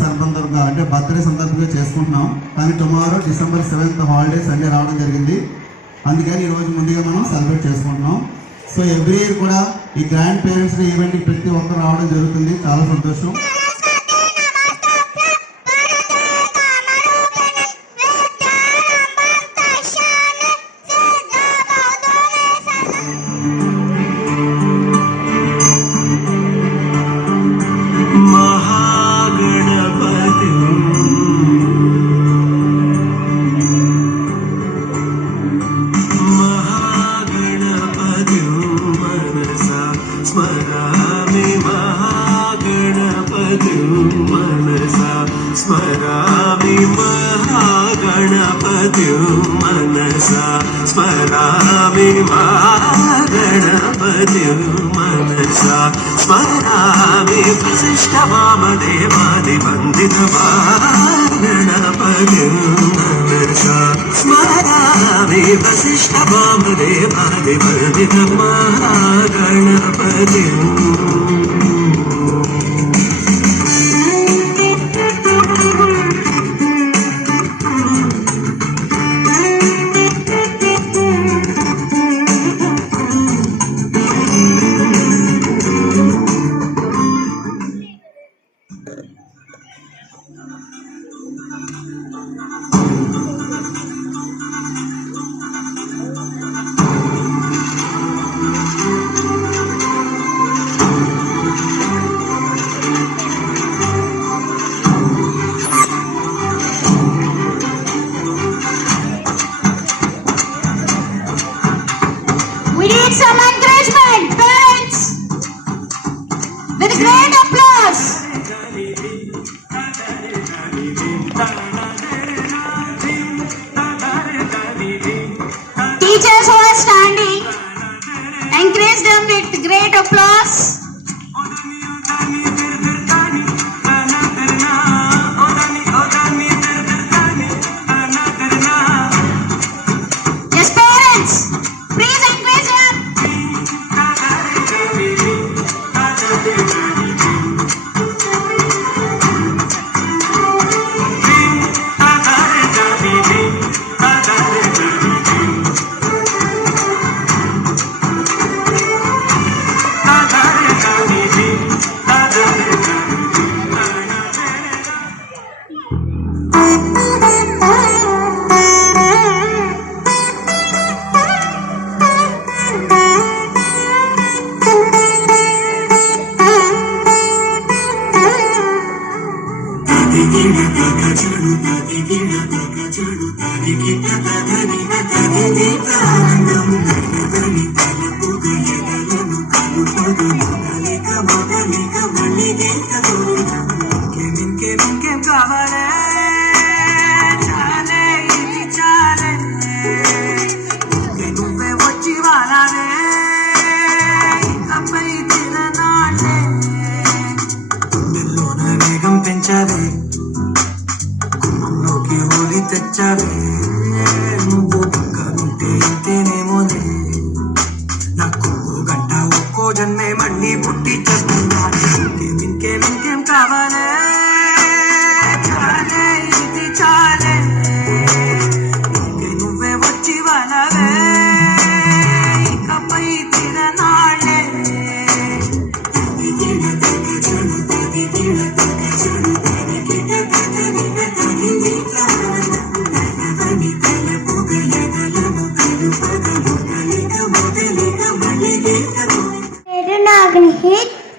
సందర్భంగా అంటే బర్త్డే సందర్భంగా చేసుకుంటున్నాం. కానీ tomorrow December 7th holiday Sunday రావడం జరిగింది. అందుకని ఈరోజు ముందుగా మనం సెలబ్రేట్ చేసుకుంటున్నాం. సో ఎవ్రీ ఇయర్ కూడా ఈ గ్రాండ్ పేరెంట్స్ ఈవెంట్కి ప్రతి ఒక్కరు రావడం జరుగుతుంది. చాలా సంతోషం. स्मरामि महागणपतिं मनसा स्मरामि महागणपतिं मनसा स्मरामि महागणपतिं मनसा स्मरामि वसिष्ठवामदेवादिवन्दितमागणपतिं मनसा स्मरामि वसिष्ठवामदेवादिवन्दितमागणपतिं We need some encouragement, parents, with great applause. Teachers who are standing, encourage them with great applause. Yes, parents, please encourage them. పెంచావే కుమ్మంలోకి Holi తెచ్చావే నువ్వు పక్కనుంటే ఇంతేనేమోనే నాకు గంట ఒక్కో జన్మే మళ్ళీ పుట్టి చేస్తున్నాను ఇంకేం కావాలే చాలే ఇది చాలే నువ్వే వచ్చి వాళ్ళవే ఇకపై తిరనాళ్ళే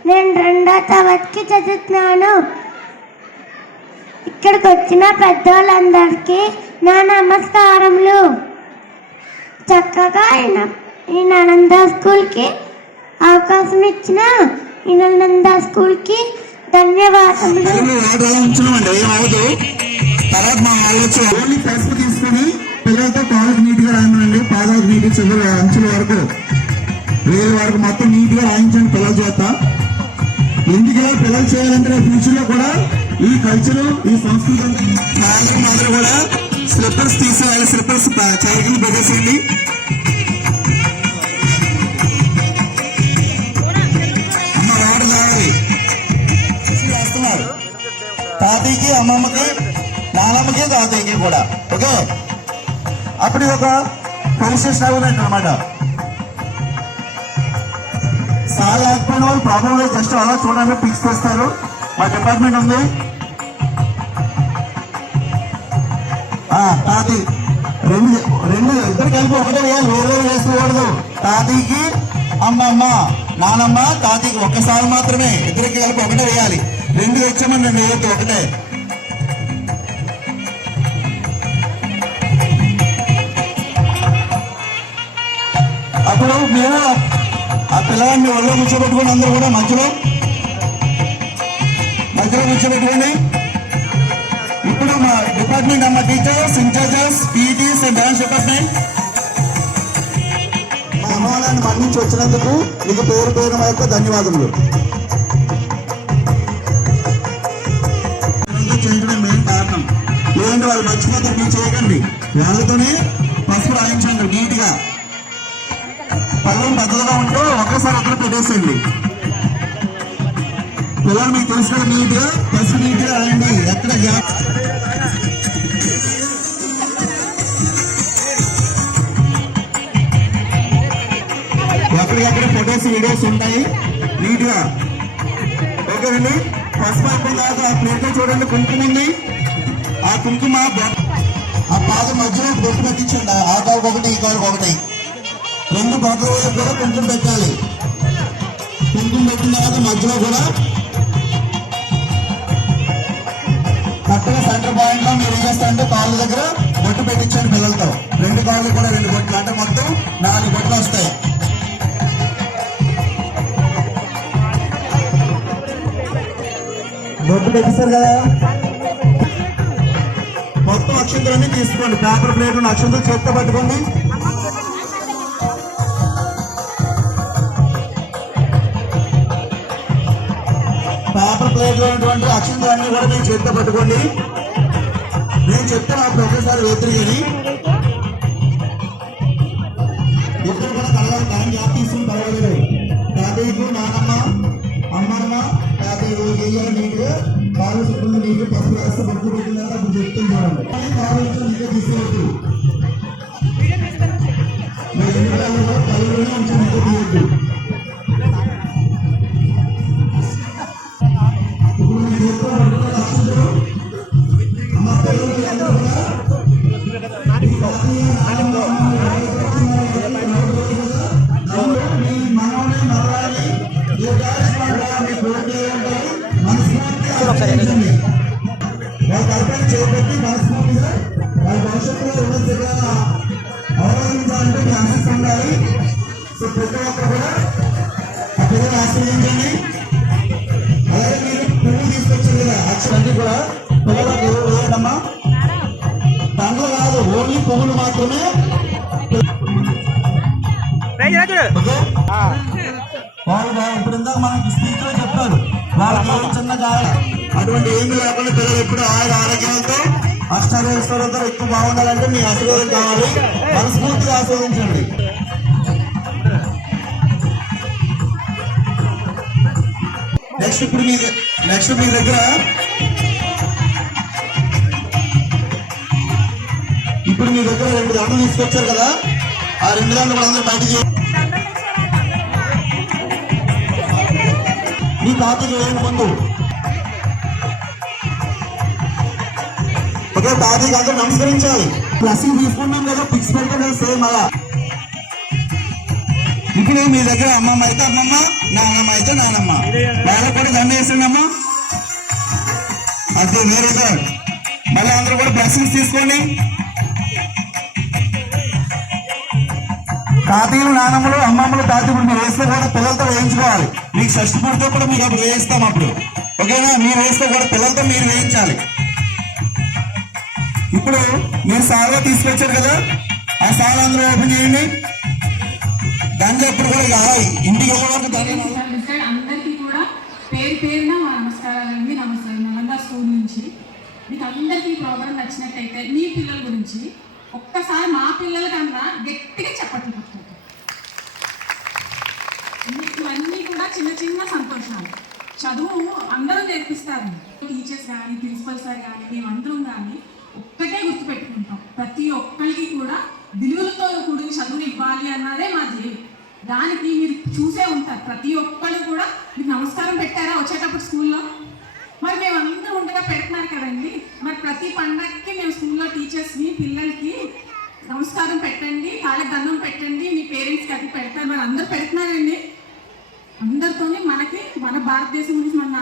నేను 2వ తరగతికి చదువుతున్నాను. ఇక్కడికి వచ్చిన పెద్దవాళ్ళందరికీ నా నమస్కారములు. చక్కగా ఈ నలంద స్కూల్కి అవకాశం ఇచ్చిన ఈ నలంద స్కూల్కి ధన్యవాదములు. తీసుకుని పిల్లలతో కాలేజ్ నీట్గా రాయండి. పాదాలు నీటి చివరి అంచుల వరకు వేరే వరకు మొత్తం నీట్గా రాయించండి పిల్లల చేత. ఎందుకంటే పిల్లలు చేయాలంటే ఫ్యూచర్ లో కూడా ఈ కల్చర్ ఈ సంస్కృతి అందరూ కూడా స్లిప్పర్స్ తీసేయాలి. స్లిప్పర్స్ చైల్డ్ని బెదేసేయండి. అమ్మ వాడు రావాలి వస్తున్నారు. తాతయ్యకి అమ్మమ్మకి నానమ్మకి తాతయ్యకి కూడా. ఓకే, అప్పుడు ఇది ఒక పోలీస్ అవునండి అనమాట. సార్ లేకపోయిన వాళ్ళు ప్రాబ్లం లేదు, జస్ట్ అలా చూడండి ఫిక్స్ చేస్తారు. మా డిపార్ట్మెంట్ ఉంది. తాతయ్య రెండు రెండు ఇద్దరు కలిపి ఒకటే వేయాలి, వేరే వేసుకోకూడదు. తాతయ్యకి అమ్మమ్మ నానమ్మ తాతయ్యకి ఒక్కసారి మాత్రమే, ఇద్దరికి కలిపి ఒకటే వేయాలి. రెండు వచ్చామని రెండు వేయద్దు, ఒకటే. అప్పుడు మేము ఆ పిల్లగాడిని ఒళ్ళో కూర్చోబెట్టుకుని అందరూ కూడా మధ్యలో కూర్చోబెట్టుకోండి. ఇప్పుడు మా డిపార్ట్మెంట్ అమ్మ teachers, in-charges, PTs and dance department మా అమ్మ వాళ్ళని మన్నించి వచ్చినందుకు మీకు పేరు పేరు యొక్క ధన్యవాదములు. చేయడం మెయిన్ కారణం. లేదంటే వాళ్ళు మర్చిపోతే మీరు చేయకండి. వాళ్ళతోనే పసుపు రాయించండి నీట్ గా. పళ్ళం పెద్దగా ఉంటే ఒకేసారి అక్కడ పెట్టేసేయండి. పిల్లలు మీకు తెలిసిన నీట్ గా పసుపు నీట్ గా రాయండి, ఎక్కడ గ్యాప్. ఎక్కడికక్కడ ఫొటోస్ వీడియోస్ ఉంటాయి నీట్ గా. ఓకేనండి, పసుపు అయిపోయిన తర్వాత ఆ ప్లేట్ లో చూడండి కుంకుమ ఉంది. ఆ కుంకుమ ఆ పాద మధ్యలో బొట్టు పెట్టించండి. ఆ కాలుకి ఒకటి, ఈ కాలుకి ఒకటి, రెండు పక్కల కూడా కుంకుమ పెట్టాలి. కుంకుమ పెట్టిన తర్వాత మధ్యలో కూడా కరెక్ట్గా సెంటర్ పాయింట్ లో మీరు ఏం చేస్తారంటే కాళ్ళ దగ్గర బొట్టు పెట్టించండి పిల్లలతో. రెండు కాళ్ళు కూడా రెండు బొట్లు, అంటే మొత్తం 4 బొట్లు వస్తాయి. బొట్టు పెట్టిస్తారు కదా, మొత్తం అక్షంతలన్నీ తీసుకోండి. పేపర్ ప్లేట్ ఉన్న అక్షంతలు చేత్తో పట్టుకోండి. పేపర్ ప్లేట్ లో ఉన్నటువంటి అక్షంతలన్నీ కూడా మీరు చేత్తో పట్టుకోండి. నేను చెప్తాను ఆ ప్రొఫెసర్ వేత్రిని. ఇద్దరు కూడా కళ్ళ టైం జాబ్ తీసుకుని పర్వాలేదు. తాతయ్యకు నానమ్మ అమ్మమ్మ తాతయ్య చేయాలి నీట్గా. కాలు చుట్టూ నీకు పసుపు వేస్తే బొట్టు పెట్టిన తర్వాత అప్పుడు చెప్తాను చూడండి. కాలు నీట్గా తీసుకోవద్దు. మీరు ఎన్ని కాళ్ళు కళ్ళలోనే ఉంచి నీట్గా తీయద్దు. ఇప్పుడు మీరు చెప్తా అక్షంతలు అమ్మ పిల్లలు అందరూ కూడా చేపట్టి మనస్ఫూర్తిగా వాళ్ళ భవిష్యత్తులో ఉన్నతిగా అవలంబించాలంటే మీ ఆసక్తి ఉండాలి. సో ప్రతి ఒక్కరు కూడా ఆ పిల్లలు ఆశ్రయించండి. అలాగే మీరు పువ్వు తీసుకొచ్చింది కదా అక్షరాన్ని కూడా పిల్లలకు వేయడమ్మా. దాంట్లో కాదు, ఓన్లీ పువ్వులు మాత్రమే. వాళ్ళు ఇప్పుడు ఇందాక మనకి స్పీచ్ లో చెప్పారు, వాళ్ళకి ఏం చిన్న గాయం అటువంటి ఏమి లేకుండా పిల్లలు ఎప్పుడు ఆరోగ్యాలతో అష్టారోగ్యాలతో ఎక్కువ బాగుండాలంటే మీ ఆశీర్వాదం కావాలి. మనస్ఫూర్తిగా ఆస్వాదించండి. నెక్స్ట్ మీ దగ్గర ఇప్పుడు మీ దగ్గర 2 దండలు తీసుకొచ్చారు కదా, ఆ 2 దండలు కూడా అందరూ బయటకి మీ తాతకి వేయండి ముందు. ఓకే, తాతకి అందరూ నమస్కరించాలి. బ్లెస్సింగ్ తీసుకున్నాం కదా, ఫిక్స్ పెడతాం సేమ్ అలా. ఇప్పుడు మీ దగ్గర అమ్మమ్మ అయితే అమ్మమ్మ, నాన్నమ్మ అయితే నానమ్మ, వాళ్ళకి కూడా దండ వేసిందమ్మా. అది వేరే గుడ్. మళ్ళీ అందరూ కూడా బ్లెస్సింగ్స్ తీసుకోండి. తాతయ్యలు నానమ్మలు అమ్మమ్మలు తాతయ్యలు మీరు వేస్తే కూడా పిల్లలతో వేయించుకోవాలి. మీకు షష్టి పుడితో కూడా మీకు అప్పుడు వేయిస్తాం అప్పుడు. ఓకేనా, మీరు వేస్తే కూడా పిల్లలతో మీరు వేయించాలి. ఇప్పుడు మీరు సాల్వా తీసుకొచ్చారు కదా, ఆ సాల్వా అందరూ ఓపెన్ చేయండి. దాంట్లో ఎప్పుడు కూడా ఇంటికి వెళ్ళే వరకు అందరికీ కూడా పేరు పేరున మా నమస్కారాలండి. నమస్కారం నలంద స్కూల్ నుంచి. మీకు అందరికీ ఈ ప్రోగ్రామ్ నచ్చినట్టయితే మీ పిల్లల గురించి ఒక్కసారి మా పిల్లల కన్నా గట్టిగా చెప్పట్లు పడుతుంది. మీకు అన్నీ కూడా చిన్న చిన్న సంతోషాలు. చదువు అందరూ నేర్పిస్తారు, టీచర్స్ కానీ ప్రిన్సిపల్ సార్ కానీ మేమందరం కానీ ఒక్కటే గుర్తుపెట్టుకుంటాం, ప్రతి ఒక్కరికి కూడా విలువలతో కూడిన చదువుని ఇవ్వాలి అన్నదే మా ధ్యేయం. దానికి మీరు చూసే ఉంటారు, ప్రతి ఒక్కళ్ళు కూడా మీకు నమస్కారం పెట్టారా వచ్చేటప్పుడు స్కూల్లో? మరి మేము అందరూ ఉండగా పెడుతున్నారు కదండి. మరి ప్రతి పండగకి మేము స్కూల్లో టీచర్స్ని పిల్లలకి నమస్కారం పెట్టండి, కాళ్ళకి దండం పెట్టండి, మీ పేరెంట్స్కి అది పెడతారు. మరి అందరూ పెడుతున్నారండి. అందరితోనే మనకి మన భారతదేశం గురించి మన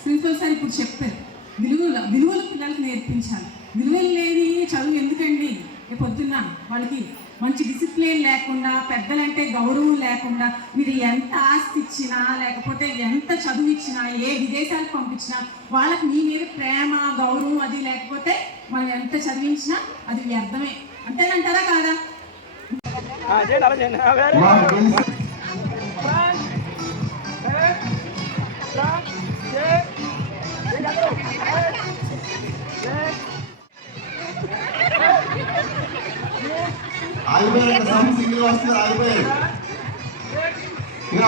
ప్రిన్సిపల్ సార్ ఇప్పుడు చెప్పారు, విలువలు పిల్లలకి నేర్పించాలి. విలువలు లేని చదువు ఎందుకండి? పొద్దున్న వాళ్ళకి మంచి డిసిప్లిన్ లేకుండా, పెద్దలంటే గౌరవం లేకుండా, మీరు ఎంత ఆస్తి ఇచ్చినా లేకపోతే ఎంత చదువు ఇచ్చినా, ఏ విదేశాలకు పంపించినా వాళ్ళకి మీ మీద ప్రేమ గౌరవం అది లేకపోతే మనం ఎంత చదివించినా అది వ్యర్థమే. అంతేనంటారా కాదా? ఆగిపోయారు సమ్ సింగిల్ వస్తుంది, ఆగిపోయారు. ఇక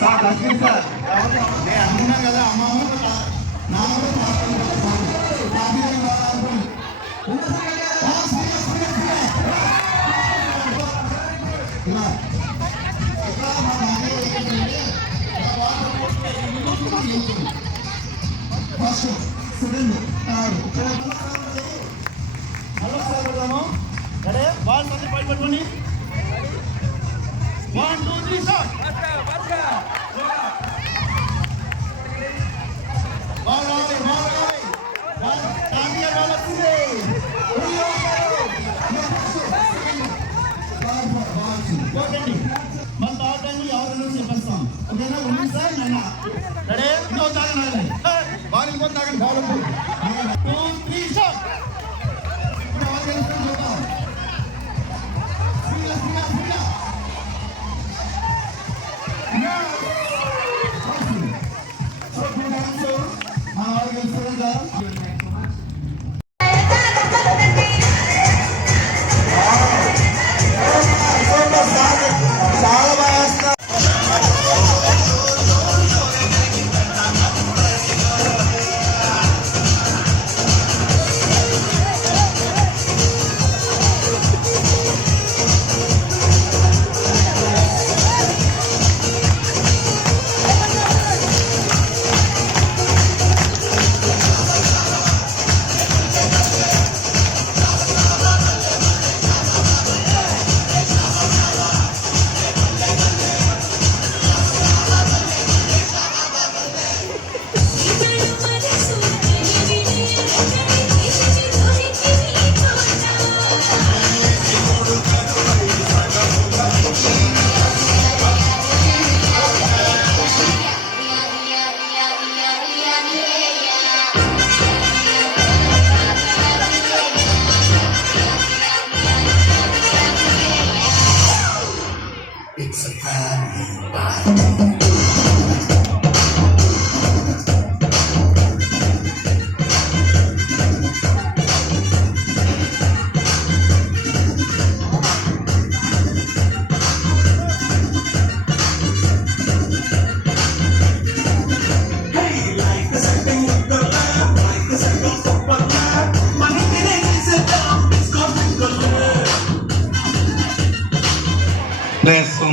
సార్ దర్శనం సార్ నేను అనుకున్నాను కదా అమ్మ first second third Ready? 1, 2, 3, 5, 20. 1, 2, 3, start. మన తాగండి ఎవరు చెప్పేస్తాం. ఓకేనా? ఉంది సార్ నన్న. రెడీ? ఇంకో తాగండి. బాల్ ఇంకో తాగండి. Ball 2, 3, start. చాలా బాగా వేస్తారు.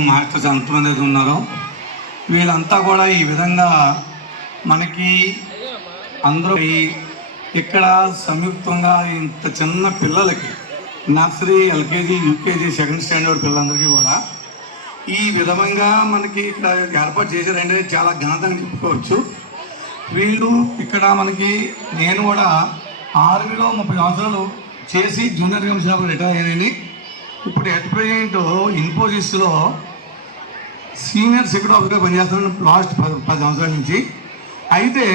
మాస్టర్స్ ఎంతమంది అయితే ఉన్నారో వీళ్ళంతా కూడా ఈ విధంగా మనకి అందరూ ఇక్కడ సంయుక్తంగా ఇంత చిన్న పిల్లలకి nursery, LKG, UKG, second standard పిల్లలందరికీ కూడా ఈ విధంగా మనకి ఇక్కడ ఏర్పాటు చేశారంటే చాలా ఘనతగా చెప్పుకోవచ్చు. వీళ్ళు ఇక్కడ మనకి నేను కూడా ఆర్మీలో 30 సంవత్సరాలు చేసి జూనియర్ కమిషనర్ రిటైర్ అయ్యానండి. ఇప్పుడు హెడ్ ప్రెసిడెంట్ ఇన్ఫోసిస్లో సీనియర్ సెక్యూరిటీ ఆఫీసర్గా పనిచేస్తున్నాను లాస్ట్ 10 సంవత్సరాల నుంచి. అయితే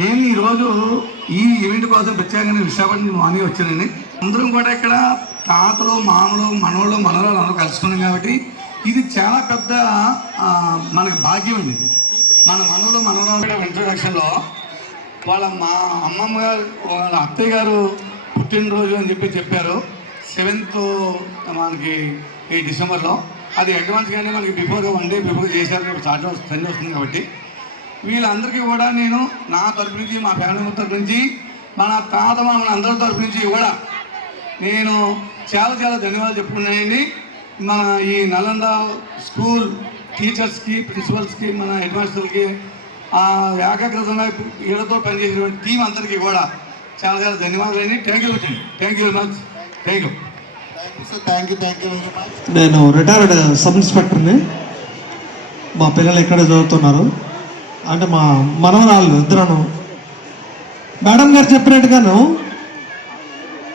నేను ఈరోజు ఈ ఈవెంట్ కోసం ప్రత్యేకంగా విశాఖపట్నం మార్నింగ్ వచ్చానండి. అందరం కూడా ఇక్కడ తాతలు, మామలు, మనవాళ్ళు, మనవరాళ్ళు అందరూ కలుసుకున్నాం కాబట్టి ఇది చాలా పెద్ద మనకి భాగ్యం అండి. ఇది మన మనవలు మనవరాలు ఇంట్రొడక్షన్లో వాళ్ళ మా అమ్మమ్మ గారు, వాళ్ళ అత్తయ్య గారు పుట్టినరోజు అని చెప్పారు 7th మనకి ఈ డిసెంబర్లో. అది అడ్వాన్స్గానే మనకి బిఫోర్ 1 డే బిఫోర్ చేశారు. సండే వస్తుంది కాబట్టి వీళ్ళందరికీ కూడా నేను నా తరపు నుంచి, మా ఫ్యామిలీ తరపు నుంచి, మన తాత మామల అందరి తరపు నుంచి కూడా నేను చాలా చాలా ధన్యవాదాలు చెప్పుకున్నానండి. మన ఈ నలంద స్కూల్ టీచర్స్కి, ప్రిన్సిపల్స్కి, మన హెడ్ మాస్టర్కి, ఏకాగ్రతంగా వీళ్ళతో పనిచేసేటువంటి టీం అందరికీ కూడా చాలా చాలా ధన్యవాదాలు అండి. Thank you very much. Thank you. Thank you very much. నేను రిటైర్డ్ సబ్ ఇన్స్పెక్టర్ని. మా పిల్లలు ఎక్కడ చదువుతున్నారు అంటే మా మనవరాళ్ళు ఇద్దరును మేడం గారు చెప్పినట్టుగాను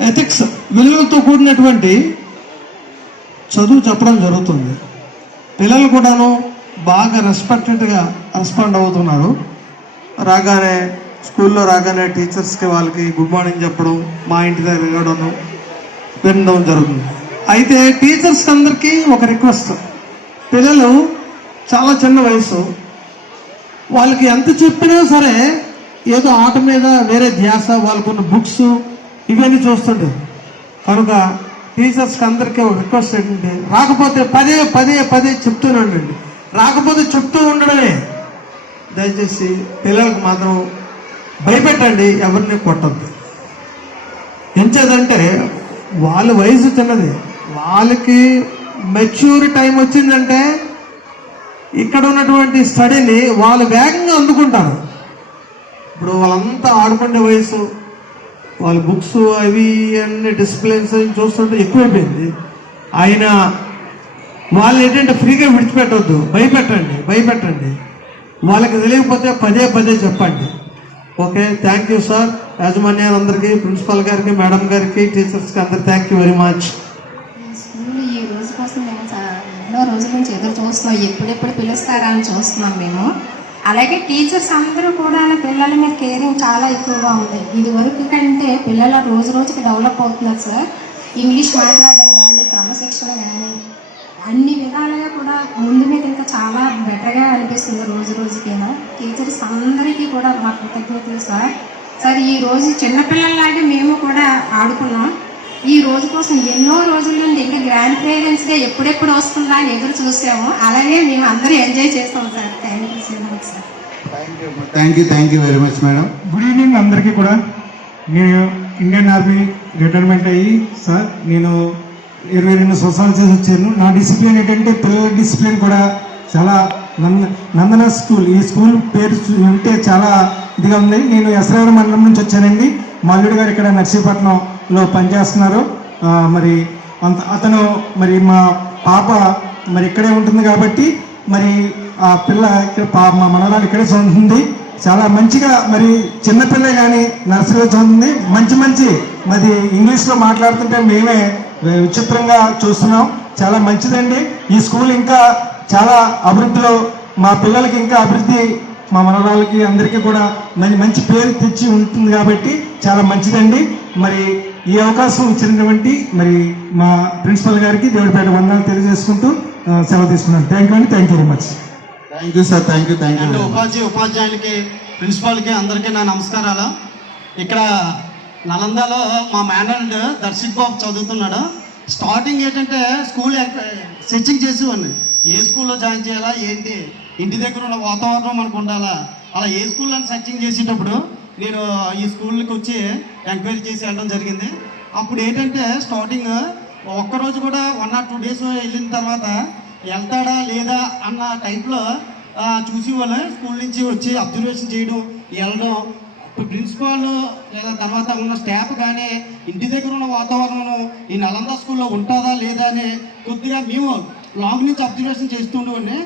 ఎథిక్స్ విలువలతో కూడినటువంటి చదువు చెప్పడం జరుగుతుంది. పిల్లలు కూడాను బాగా రెస్పెక్టెడ్గా రెస్పాండ్ అవుతున్నారు. రాగానే స్కూల్లో రాగానే టీచర్స్కి వాళ్ళకి గుడ్ మార్నింగ్ చెప్పడం, మా ఇంటి దగ్గర వినడం జరుగుతుంది. అయితే టీచర్స్ అందరికీ ఒక రిక్వెస్ట్, పిల్లలు చాలా చిన్న వయసు, వాళ్ళకి ఎంత చెప్పినా సరే ఏదో ఆట మీద వేరే ధ్యాస, వాళ్ళకున్న బుక్స్ ఇవన్నీ చూస్తుంటారు. కనుక టీచర్స్కి అందరికీ ఒక రిక్వెస్ట్ ఏంటంటే రాకపోతే పదే పదే పదే చెప్తూనే ఉండండి. రాకపోతే చెప్తూ ఉండడమే. దయచేసి పిల్లలకు మాత్రం భయపెట్టండి, ఎవరిని కొట్టద్దు. ఎంచేదంటే వాళ్ళ వయసు చిన్నది, వాళ్ళకి మెచ్యూర్ టైం వచ్చిందంటే ఇక్కడ ఉన్నటువంటి స్టడీని వాళ్ళు వేగంగా అందుకుంటారు. ఇప్పుడు వాళ్ళంతా ఆడుకునే వయసు, వాళ్ళ బుక్స్ అవి అన్ని డిసిప్లిన్స్ చూస్తుంటే ఎక్కువైపోయింది. ఆయన వాళ్ళు ఏంటంటే ఫ్రీగా విడిచిపెట్టవద్దు, భయపెట్టండి. వాళ్ళకి తెలియకపోతే పదే పదే చెప్పండి. Okay, thank you sir. యాజమాన్యాలందరికీ, ప్రిన్సిపల్ గారికి, మేడం గారికి, టీచర్స్కి అందరికి thank you very much. School ఈ రోజు కోసం మేము ఎన్నో రోజుల నుంచి ఎదురు చూస్తున్నాం, ఎప్పుడెప్పుడు పిలుస్తారా అని చూస్తున్నాం మేము. అలాగే టీచర్స్ అందరూ కూడా పిల్లల మీద కేరింగ్ చాలా ఎక్కువగా ఉంది. ఇది వరకు కంటే పిల్లల రోజు రోజుకి డెవలప్ అవుతున్నారు సార్. ఇంగ్లీష్ మాట్లాడడం కానీ, క్రమశిక్షణ కానీ, అన్ని విధాలుగా కూడా ముందు మీద ఇంకా చాలా బెటర్గా అనిపిస్తుంది రోజు రోజుకైనా. టీచర్స్ అందరికీ కూడా మా కృతజ్ఞతలు సార్. సార్ ఈ రోజు చిన్నపిల్లల్లాగే మేము కూడా ఆడుకున్నాం. ఈ రోజు కోసం ఎన్నో రోజుల నుండి ఇంకా గ్రాండ్ పేరెంట్స్గా ఎప్పుడెప్పుడు వస్తుందా అని ఎదురు చూసాము. అలాగే మేము అందరూ ఎంజాయ్ చేస్తాం sir. Thank you so much sir. Thank you very much madam. Good evening అందరికీ కూడా. నేను ఇండియన్ ఆర్మీ రిటైర్మెంట్ అయ్యి సార్ నేను 22 సంవత్సరాలు చేసి వచ్చాను. నా డిసిప్లిన్ ఏంటంటే పిల్లల డిసిప్లిన్ కూడా చాలా నందన స్కూల్, ఈ స్కూల్ పేరు వింటే చాలా ఇదిగా ఉంది. నేను ఎస్రావరం మండలం నుంచి వచ్చానండి. మా అల్లుడు గారు ఇక్కడ నర్సీపట్నంలో పనిచేస్తున్నారు. మరి అతను మరి మా పాప మరి ఇక్కడే ఉంటుంది కాబట్టి మరి ఆ పిల్ల మా మనవరాలు ఇక్కడే చదువుతుంది. చాలా మంచిగా మరి చిన్నపిల్లే కానీ నర్సరీలో చదువుతుంది. మంచి మరి ఇంగ్లీష్లో మాట్లాడుతుంటే మేమే విచిత్రంగా చూస్తున్నాం. చాలా మంచిదండి. ఈ స్కూల్ ఇంకా చాలా అభివృద్ధిలో మా పిల్లలకి ఇంకా అభివృద్ధి, మా మనవరాలకి అందరికీ కూడా మంచి పేరు తెచ్చి ఉంటుంది కాబట్టి చాలా మంచిదండి. మరి ఈ అవకాశం ఇచ్చినటువంటి మరి మా ప్రిన్సిపల్ గారికి దేవుడిపేట వందనాలు తెలియజేసుకుంటూ సెలవు తీసుకున్నాను. Thank you very much. Thank you sir. Thank you. ఉపాధ్యాయులకి, ప్రిన్సిపాల్కి అందరికీ నా నమస్కారాలు. ఇక్కడ నలందలో మా మేనల్డ్ దర్శిక్ బాబు చదువుతున్నాడు. స్టార్టింగ్ ఏంటంటే స్కూల్ సెర్చింగ్ చేసేవాడిని, ఏ స్కూల్లో జాయిన్ చేయాలా ఏంటి, ఇంటి దగ్గర ఉన్న వాతావరణం మనకు ఉండాలా, అలా ఏ స్కూల్లో సెర్చింగ్ చేసేటప్పుడు నేను ఈ స్కూల్కి వచ్చి ఎంక్వైరీ చేసి వెళ్ళడం జరిగింది. అప్పుడు ఏంటంటే స్టార్టింగ్ ఒక్కరోజు కూడా 1 or 2 days వెళ్ళిన తర్వాత వెళ్తాడా లేదా అన్న టైప్లో చూసేవాళ్ళు. స్కూల్ నుంచి వచ్చి అబ్జర్వేషన్ చేయడం, వెళ్ళడం, ప్రిన్సిపాల్ లేదా తర్వాత ఉన్న స్టాఫ్ కానీ ఇంటి దగ్గర ఉన్న వాతావరణం ఈ నలంద స్కూల్లో ఉంటుందా లేదా అని కొద్దిగా మేము లాంగ్ నుంచి అబ్జర్వేషన్ చేస్తుండేవాడిని.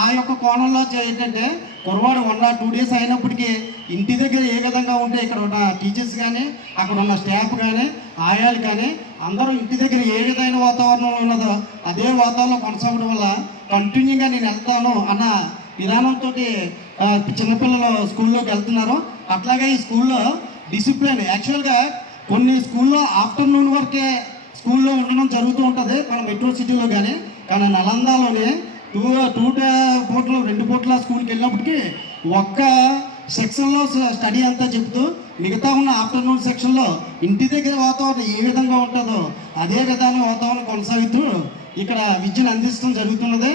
ఆ యొక్క కోణంలో ఏంటంటే కురవాడు 1 or 2 days అయినప్పటికీ ఇంటి దగ్గర ఏ విధంగా ఉంటే ఇక్కడ ఉన్న టీచర్స్ కానీ, అక్కడ ఉన్న స్టాఫ్ కానీ, ఆయాలు కానీ అందరూ ఇంటి దగ్గర ఏ విధమైన వాతావరణం ఉన్నదో అదే వాతావరణం కొనసాగడం వల్ల కంటిన్యూగా నేను వెళ్తాను అన్న విధానంతో చిన్నపిల్లలు స్కూల్లోకి వెళ్తున్నారు. అట్లాగే ఈ స్కూల్లో డిసిప్లిన్ యాక్చువల్గా కొన్ని స్కూల్లో ఆఫ్టర్నూన్ వరకే స్కూల్లో ఉండడం జరుగుతూ ఉంటుంది మన మెట్రో సిటీలో కానీ నలందాలోనే 2 పూటలు 2 పూటల స్కూల్కి వెళ్ళినప్పటికీ ఒక్క సెక్షన్లో స్టడీ అంతా చెప్తూ మిగతా ఉన్న ఆఫ్టర్నూన్ సెక్షన్లో ఇంటి దగ్గర వాతావరణం ఏ విధంగా ఉంటుందో అదే విధానం వాతావరణం కొనసాగుతూ ఇక్కడ విద్యను అందించడం జరుగుతున్నది.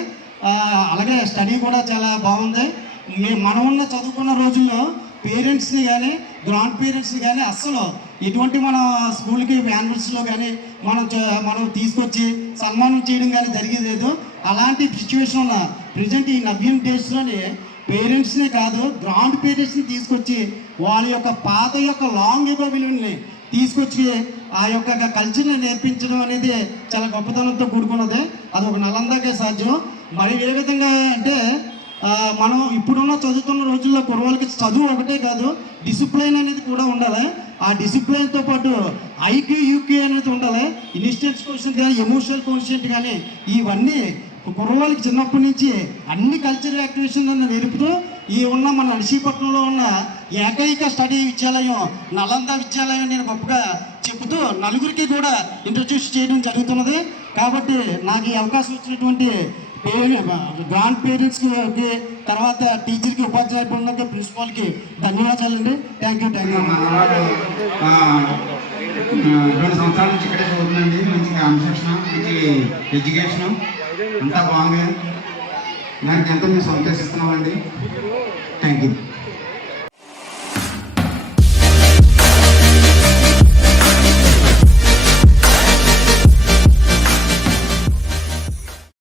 అలాగే స్టడీ కూడా చాలా బాగుంది. మనం ఉన్న చదువుకున్న రోజుల్లో పేరెంట్స్ని కానీ గ్రాండ్ పేరెంట్స్ని కానీ అస్సలు ఎటువంటి మన స్కూల్కి యాన్యువల్స్లో కానీ మనం తీసుకొచ్చి సన్మానం చేయడం కానీ జరిగేది లేదు. అలాంటి సిచ్యువేషన్లో ప్రజెంట్ ఈ నవ్యం డేస్లోని పేరెంట్స్నే కాదు గ్రాండ్ పేరెంట్స్ని తీసుకొచ్చి వాళ్ళ యొక్క పాత యొక్క లాంగ్ ఎగో విలువల్ని తీసుకొచ్చి ఆ యొక్క కల్చర్ని నేర్పించడం అనేది చాలా గొప్పతనంతో కూడుకున్నది. అది ఒక నలందాకే సాధ్యం. మరి ఏ విధంగా అంటే మనం ఇప్పుడున్న చదువుతున్న రోజుల్లో కుర్రవాళ్ళకి చదువు ఒకటే కాదు, డిసిప్లైన్ అనేది కూడా ఉండాలి. ఆ డిసిప్లైన్తో పాటు ఐక్యూ యూక్యూ అనేది ఉండాలి. ఇన్స్టెన్స్ క్వశ్చన్ కానీ ఎమోషనల్ క్వశ్చన్ కానీ ఇవన్నీ కుర్రవాళ్ళకి చిన్నప్పటి నుంచి అన్ని కల్చరల్ యాక్టివిటీస్ నేర్పుతూ ఉన్న మన నర్సీపట్నంలో ఉన్న ఏకైక స్టడీ విద్యాలయం నలంద విద్యాలయం నేను గొప్పగా చెబుతూ నలుగురికి కూడా ఇంట్రడ్యూస్ చేయడం జరుగుతున్నది. కాబట్టి నాకు ఈ అవకాశం ఇచ్చినటువంటి గ్రాండ్ పేరెంట్స్కి తర్వాత టీచర్కి ఉపాధ్యాయ బృందానికి ప్రిన్సిపాల్కి ధన్యవాదాలండి. Thank you. మనవాడు 2 సంవత్సరాల నుంచి ఇక్కడే చదువుతుందండి. మంచి క్రమశిక్షణ, మంచి ఎడ్యుకేషను అంతా బాగుంది. దానికి ఎంత మేము సంతోషిస్తున్నామండి. Thank you.